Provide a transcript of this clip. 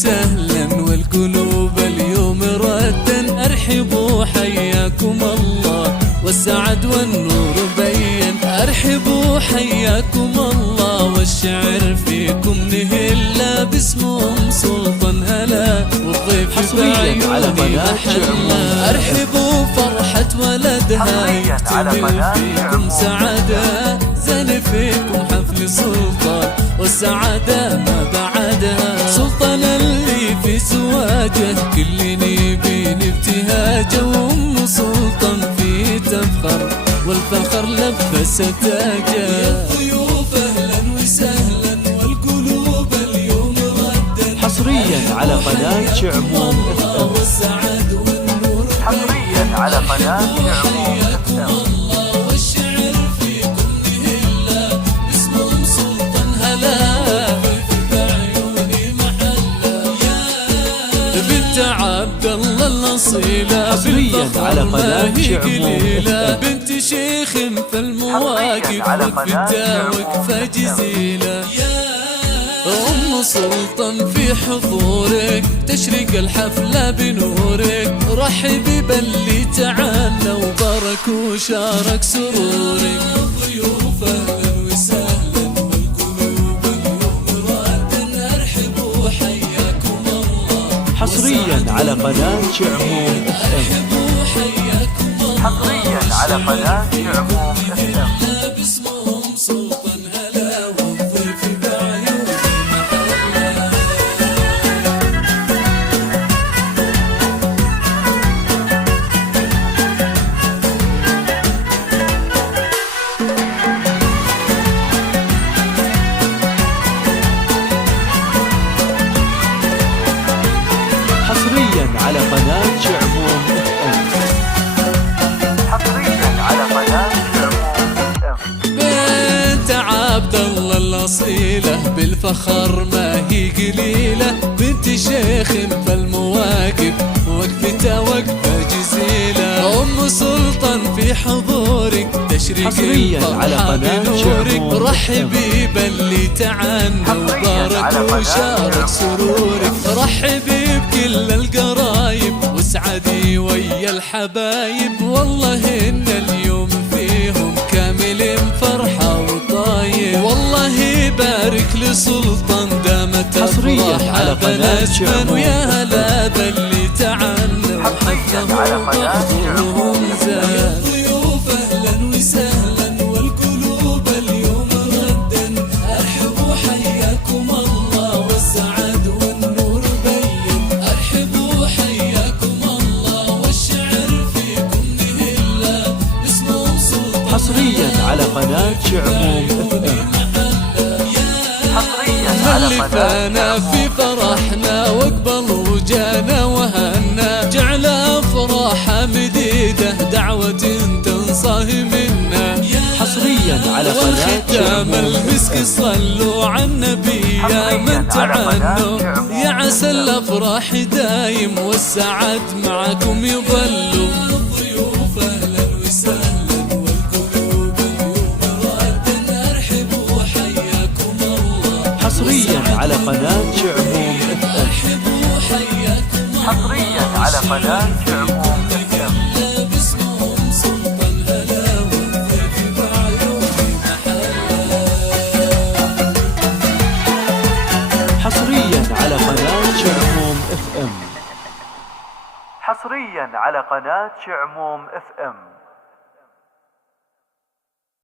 وسهلا والقلوب اليوم ردا. ارحبوا حياكم الله والسعد والنور بين. ارحبوا حياكم الله والشعر فيكم نهلا. باسمهم سلطان هلا والضيف بعيوني محلا. ارحبوا فرحة ولدها يكتمل فيكم سعادة. زين فيكم حفل سلطان والسعادة ما بعدها. سلطان اللي في زواجه كل نبين ابتهاجه. وام سلطان في تفخر والفخر لبس تاجه. يا الضيوف اهلا وسهلا والقلوب اليوم ردا. حصريا على قناة شعموم والسعد والنور. حصريا على قناة شعموم والشعر فيكم نهلا. باسمهم سلطان هلا بعيوني محلا. بنت عبد الله الأصيلة حصريا على قناة شعموم. بنت شيخ في المواقف وقفتها وقفة جزيلة. أم سلطان في حضورك تشرق الحفلة بنورك. رحبي باللي تعالى وبارك وشارك سرورك. ضيوف أهلا وسهلا والقلوب اليوم رادا. ارحبوا حياكم الله. حصريا على قناة شعموم. ارحبوا حياكم الله. حصريا على قناة شعموم. باسمهم سلطان هلا والضيف بعيوني محلا. حصريا على قناة شعموم. حصريا على قناة شعموم. بنت عبد الله الأصيلة بالفخر ما هي قليلة. بنت شيخ في المواقف وقفتها وقفة جزيلة. أم سلطان في حضورك تشرق الفرحة بنورك. رحبي باللي تعانى وبارك وشارك سرورك. رحبي بكل القرايب واسعدي ويا الحبايب. والله إن اليوم فيهم كامل فرحة وطايب. والله بارك لسلطان دامت حصريا على قناة شعموم. ويا هلا باللي تعانى وحفلهم وحضورهم زاد. ضيوف اهلا وسهلا والقلوب اليوم ردا. ارحبوا حياكم الله والسعد والنور بين. ارحبوا حياكم الله والشعر فيكم نهلا. باسمهم سلطان حصريا على قناة شعموم. ملفانا في فرحنا واقبل وجانا وهنا. جعل افراح مديده دعوة تنصاه منا. حصريا على قناة ختام المسك صلوا على النبي يا من تعنوا. يا عسى الافراح دايم والسعد معكم يظلوا. ضيوف اهلا وسهلا والقلوب اليوم رادا. ارحبوا حياكم الله. حصريا على قناة شعموم. ارحبوا حياكم الله. حصريا على قناة شعموم. باسمهم سلطان هلا والضيف بعيوني محلا. حصريا على قناة شعموم. حصريا على قناة شعموم.